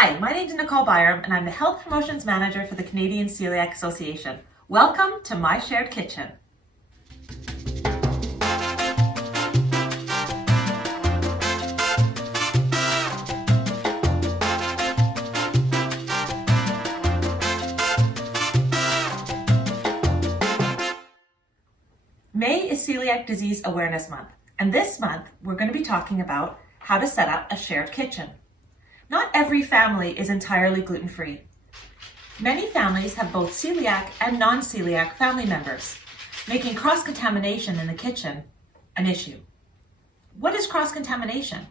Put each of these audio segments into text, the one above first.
Hi, my name is Nicole Byrom and I'm the Health Promotions Manager for the Canadian Celiac Association. Welcome to my shared kitchen. May is Celiac Disease Awareness Month, and this month we're going to be talking about how to set up a shared kitchen. Not every family is entirely gluten-free. Many families have both celiac and non-celiac family members, making cross-contamination in the kitchen an issue. What is cross-contamination?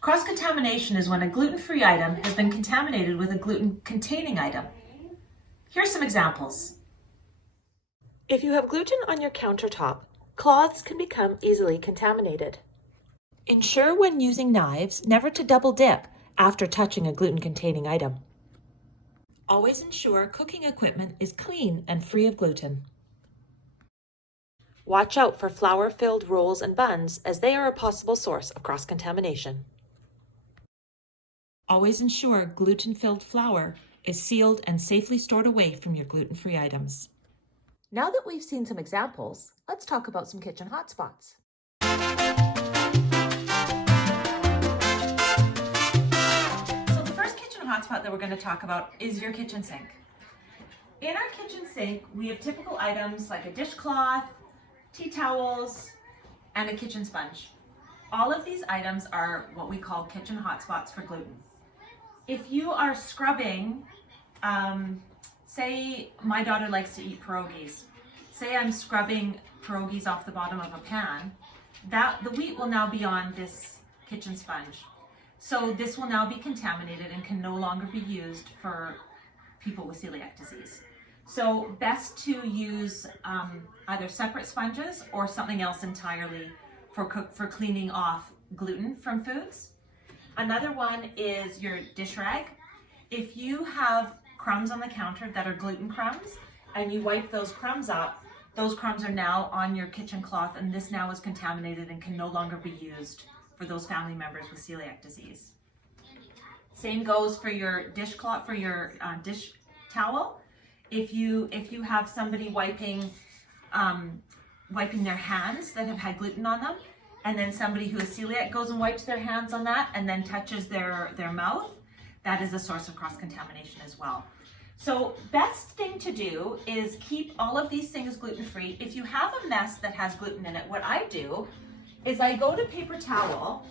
Cross-contamination is when a gluten-free item has been contaminated with a gluten-containing item. Here are some examples. If you have gluten on your countertop, cloths can become easily contaminated. Ensure when using knives never to double dip after touching a gluten-containing item. Always ensure cooking equipment is clean and free of gluten. Watch out for flour-filled rolls and buns as they are a possible source of cross-contamination. Always ensure gluten-filled flour is sealed and safely stored away from your gluten-free items. Now that we've seen some examples, let's talk about some kitchen hotspots. Hotspot that we're going to talk about is your kitchen sink. In our kitchen sink, we have typical items like a dishcloth, tea towels, and a kitchen sponge. All of these items are what we call kitchen hotspots for gluten. If you are scrubbing, say my daughter likes to eat pierogies. Say I'm scrubbing pierogies off the bottom of a pan, the wheat will now be on this kitchen sponge. So this will now be contaminated and can no longer be used for people with celiac disease. So best to use either separate sponges or something else entirely for cleaning off gluten from foods. Another one is your dish rag. If you have crumbs on the counter that are gluten crumbs and you wipe those crumbs up, those crumbs are now on your kitchen cloth and this now is contaminated and can no longer be used for those family members with celiac disease. Same goes for your dishcloth, for your dish towel. If you have somebody wiping their hands that have had gluten on them, and then somebody who is celiac goes and wipes their hands on that and then touches their mouth, that is a source of cross-contamination as well. So best thing to do is keep all of these things gluten-free. If you have a mess that has gluten in it, what I do is I go to paper towel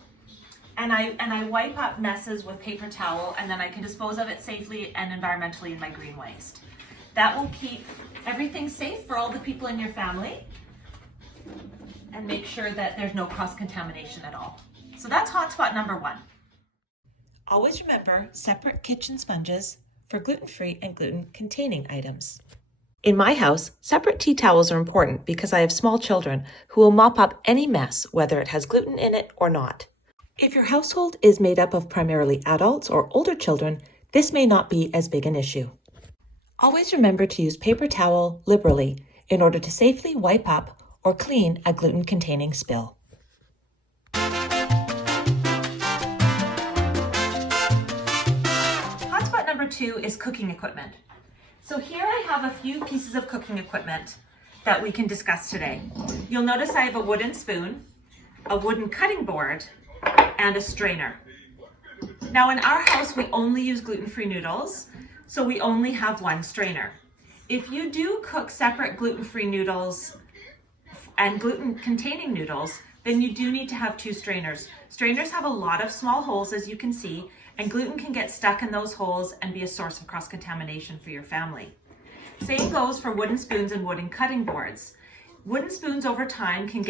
and I wipe up messes with paper towel, and then I can dispose of it safely and environmentally in my green waste. That will keep everything safe for all the people in your family and make sure that there's no cross-contamination at all. So that's hotspot number 1. Always remember separate kitchen sponges for gluten-free and gluten-containing items. In my house, separate tea towels are important because I have small children who will mop up any mess, whether it has gluten in it or not. If your household is made up of primarily adults or older children, this may not be as big an issue. Always remember to use paper towel liberally in order to safely wipe up or clean a gluten-containing spill. Hotspot number 2 is cooking equipment. So here I have a few pieces of cooking equipment that we can discuss today. You'll notice I have a wooden spoon, a wooden cutting board, and a strainer. Now in our house, we only use gluten-free noodles, so we only have one strainer. If you do cook separate gluten-free noodles and gluten-containing noodles, then you do need to have 2 strainers. Strainers have a lot of small holes, as you can see, and gluten can get stuck in those holes and be a source of cross-contamination for your family. Same goes for wooden spoons and wooden cutting boards. Wooden spoons over time can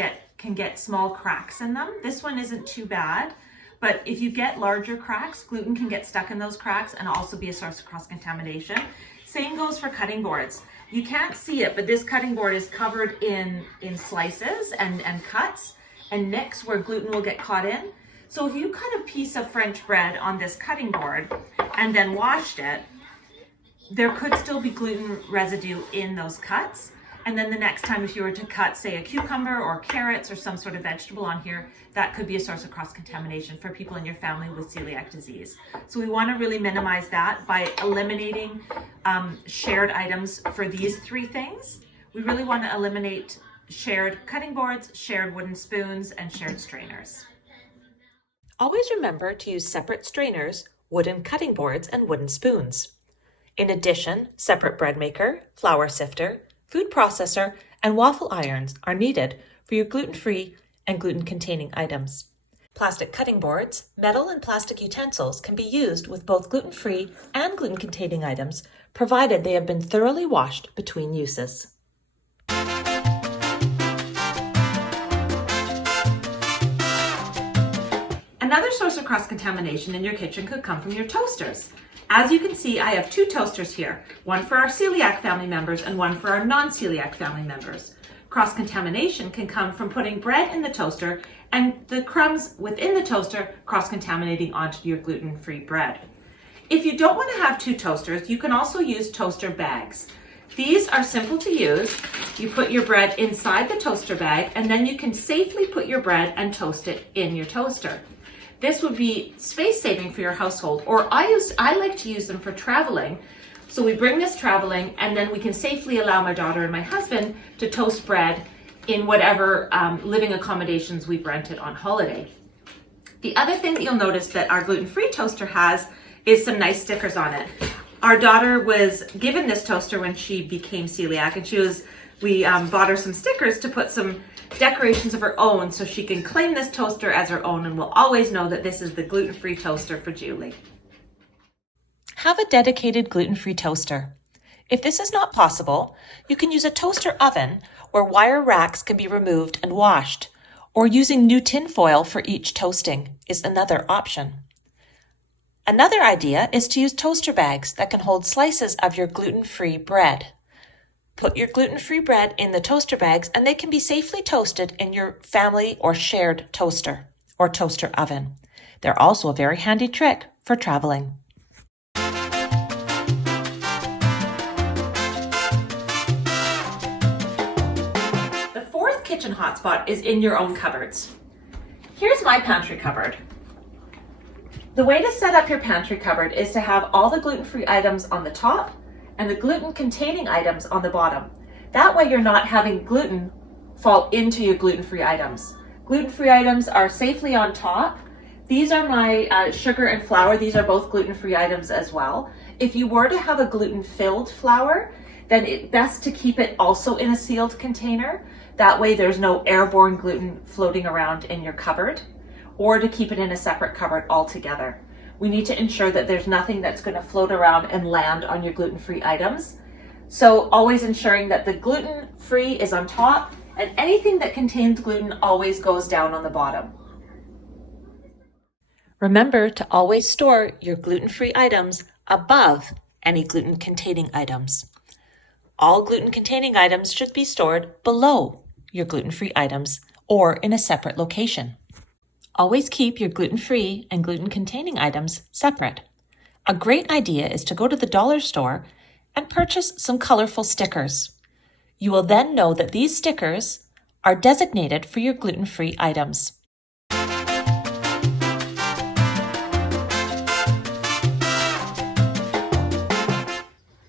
get small cracks in them. This one isn't too bad, but if you get larger cracks, gluten can get stuck in those cracks and also be a source of cross-contamination. Same goes for cutting boards. You can't see it, but this cutting board is covered in slices and cuts and nicks where gluten will get caught in. So if you cut a piece of French bread on this cutting board and then washed it, there could still be gluten residue in those cuts. And then the next time if you were to cut, say, a cucumber or carrots or some sort of vegetable on here, that could be a source of cross-contamination for people in your family with celiac disease. So we want to really minimize that by eliminating shared items for these three things. We really want to eliminate shared cutting boards, shared wooden spoons, and shared strainers. Always remember to use separate strainers, wooden cutting boards, and wooden spoons. In addition, separate bread maker, flour sifter, food processor, and waffle irons are needed for your gluten-free and gluten-containing items. Plastic cutting boards, metal and plastic utensils can be used with both gluten-free and gluten-containing items, provided they have been thoroughly washed between uses. Another source of cross-contamination in your kitchen could come from your toasters. As you can see, I have two toasters here, one for our celiac family members and one for our non-celiac family members. Cross-contamination can come from putting bread in the toaster and the crumbs within the toaster cross-contaminating onto your gluten-free bread. If you don't want to have two toasters, you can also use toaster bags. These are simple to use. You put your bread inside the toaster bag and then you can safely put your bread and toast it in your toaster. This would be space saving for your household, or I like to use them for traveling. So we bring this traveling and then we can safely allow my daughter and my husband to toast bread in whatever living accommodations we've rented on holiday. The other thing that you'll notice that our gluten-free toaster has is some nice stickers on it. Our daughter was given this toaster when she became celiac, and we bought her some stickers to put some decorations of her own so she can claim this toaster as her own and will always know that this is the gluten-free toaster for Julie. Have a dedicated gluten-free toaster. If this is not possible, you can use a toaster oven where wire racks can be removed and washed, or using new tin foil for each toasting is another option. Another idea is to use toaster bags that can hold slices of your gluten-free bread. Put your gluten-free bread in the toaster bags and they can be safely toasted in your family or shared toaster or toaster oven. They're also a very handy trick for traveling. The fourth kitchen hotspot is in your own cupboards. Here's my pantry cupboard. The way to set up your pantry cupboard is to have all the gluten-free items on the top and the gluten-containing items on the bottom. That way you're not having gluten fall into your gluten-free items. Gluten-free items are safely on top. These are my sugar and flour. These are both gluten-free items as well. If you were to have a gluten-filled flour, then it's best to keep it also in a sealed container. That way there's no airborne gluten floating around in your cupboard, or to keep it in a separate cupboard altogether. We need to ensure that there's nothing that's going to float around and land on your gluten-free items. So always ensuring that the gluten-free is on top and anything that contains gluten always goes down on the bottom. Remember to always store your gluten-free items above any gluten-containing items. All gluten-containing items should be stored below your gluten-free items or in a separate location. Always keep your gluten-free and gluten-containing items separate. A great idea is to go to the dollar store and purchase some colorful stickers. You will then know that these stickers are designated for your gluten-free items.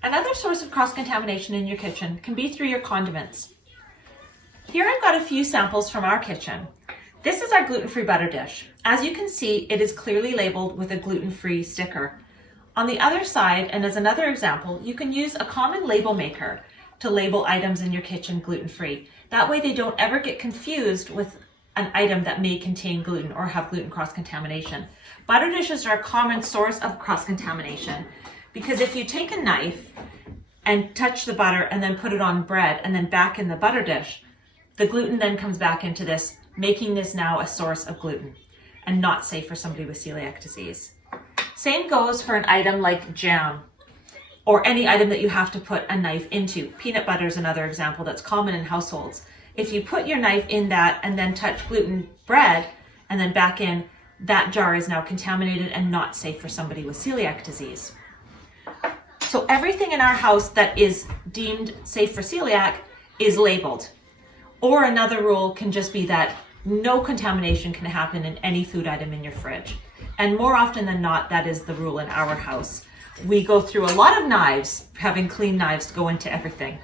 Another source of cross-contamination in your kitchen can be through your condiments. Here I've got a few samples from our kitchen. This is our gluten-free butter dish. As you can see, it is clearly labeled with a gluten-free sticker. On the other side, and as another example, you can use a common label maker to label items in your kitchen gluten-free. That way they don't ever get confused with an item that may contain gluten or have gluten cross-contamination. Butter dishes are a common source of cross-contamination because if you take a knife and touch the butter and then put it on bread and then back in the butter dish, the gluten then comes back into this, making this now a source of gluten and not safe for somebody with celiac disease. Same goes for an item like jam or any item that you have to put a knife into. Peanut butter is another example that's common in households. If you put your knife in that and then touch gluten bread and then back in, that jar is now contaminated and not safe for somebody with celiac disease. So everything in our house that is deemed safe for celiac is labeled. Or another rule can just be that no contamination can happen in any food item in your fridge. And more often than not, that is the rule in our house. We go through a lot of knives, having clean knives to go into everything.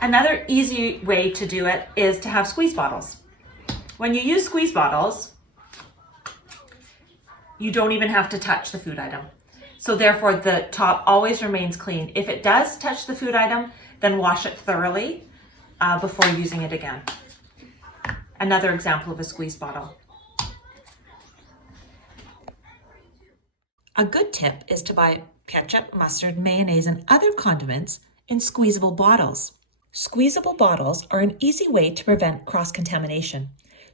Another easy way to do it is to have squeeze bottles. When you use squeeze bottles, you don't even have to touch the food item. So therefore the top always remains clean. If it does touch the food item, then wash it thoroughly before using it again. Another example of a squeeze bottle. A good tip is to buy ketchup, mustard, mayonnaise, and other condiments in squeezable bottles. Squeezable bottles are an easy way to prevent cross-contamination.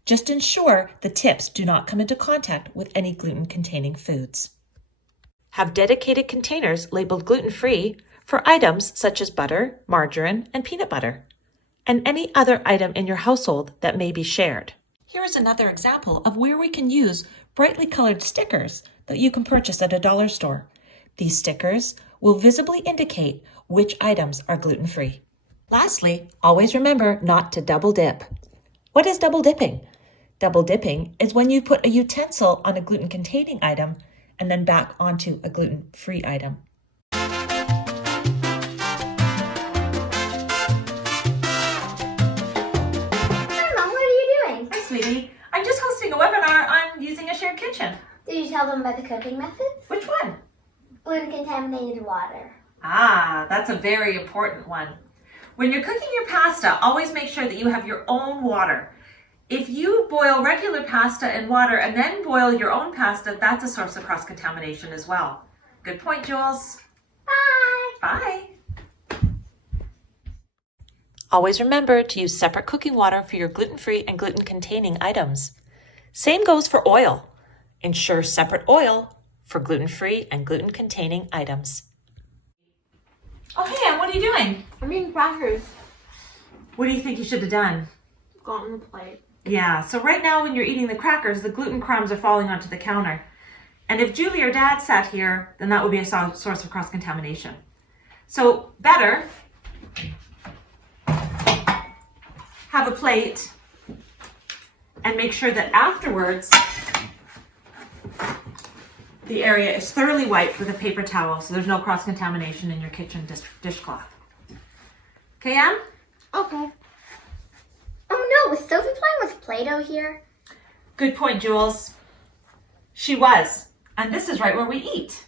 Just ensure the tips do not come into contact with any gluten-containing foods. Have dedicated containers labeled gluten-free for items such as butter, margarine, and peanut butter, and any other item in your household that may be shared. Here is another example of where we can use brightly colored stickers that you can purchase at a dollar store. These stickers will visibly indicate which items are gluten-free. Lastly, always remember not to double dip. What is double dipping? Double dipping is when you put a utensil on a gluten-containing item and then back onto a gluten-free item. Sweetie, I'm just hosting a webinar on using a shared kitchen. Did you tell them about the cooking methods? Which one? Gluten-contaminated water. Ah, that's a very important one. When you're cooking your pasta, always make sure that you have your own water. If you boil regular pasta in water and then boil your own pasta, that's a source of cross-contamination as well. Good point, Jules. Bye! Bye. Always remember to use separate cooking water for your gluten-free and gluten-containing items. Same goes for oil. Ensure separate oil for gluten-free and gluten-containing items. Oh, hey, Ann, what are you doing? I'm eating crackers. What do you think you should have done? Got on the plate. Yeah, so right now when you're eating the crackers, the gluten crumbs are falling onto the counter. And if Julie or Dad sat here, then that would be a source of cross-contamination. So better have a plate and make sure that afterwards the area is thoroughly wiped with a paper towel so there's no cross-contamination in your kitchen dishcloth. Okay, Ann? Okay. Oh no, was Sophie playing with Play-Doh here? Good point, Jules. She was. And this is right where we eat.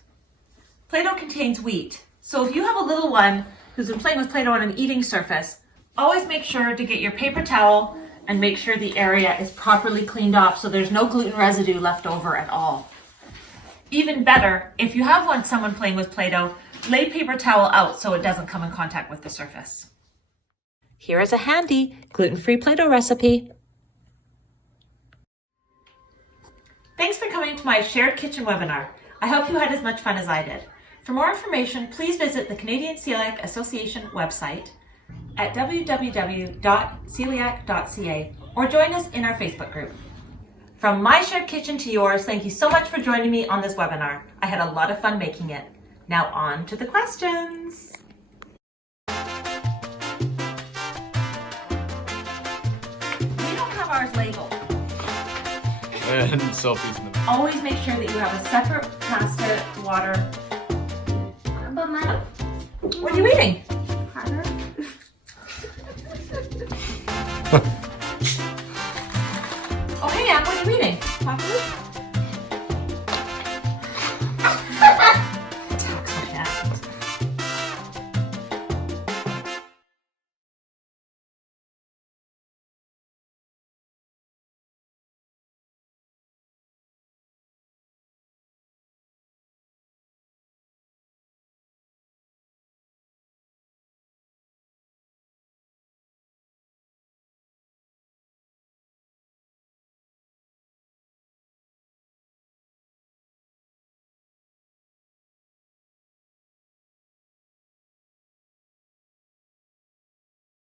Play-Doh contains wheat. So if you have a little one who's been playing with Play-Doh on an eating surface, always make sure to get your paper towel and make sure the area is properly cleaned off so there's no gluten residue left over at all. Even better, if you have someone playing with Play-Doh, lay paper towel out so it doesn't come in contact with the surface. Here is a handy gluten-free Play-Doh recipe. Thanks for coming to my Shared Kitchen webinar. I hope you had as much fun as I did. For more information, please visit the Canadian Celiac Association website at www.celiac.ca or join us in our Facebook group. From my shared kitchen to yours, thank you so much for joining me on this webinar. I had a lot of fun making it. Now on to the questions. We don't have ours labeled. And Sophie's in the Always make sure that you have a separate pasta water. But my What are you eating? cracker. Oh, hey, Ann, what are you eating? Crackers?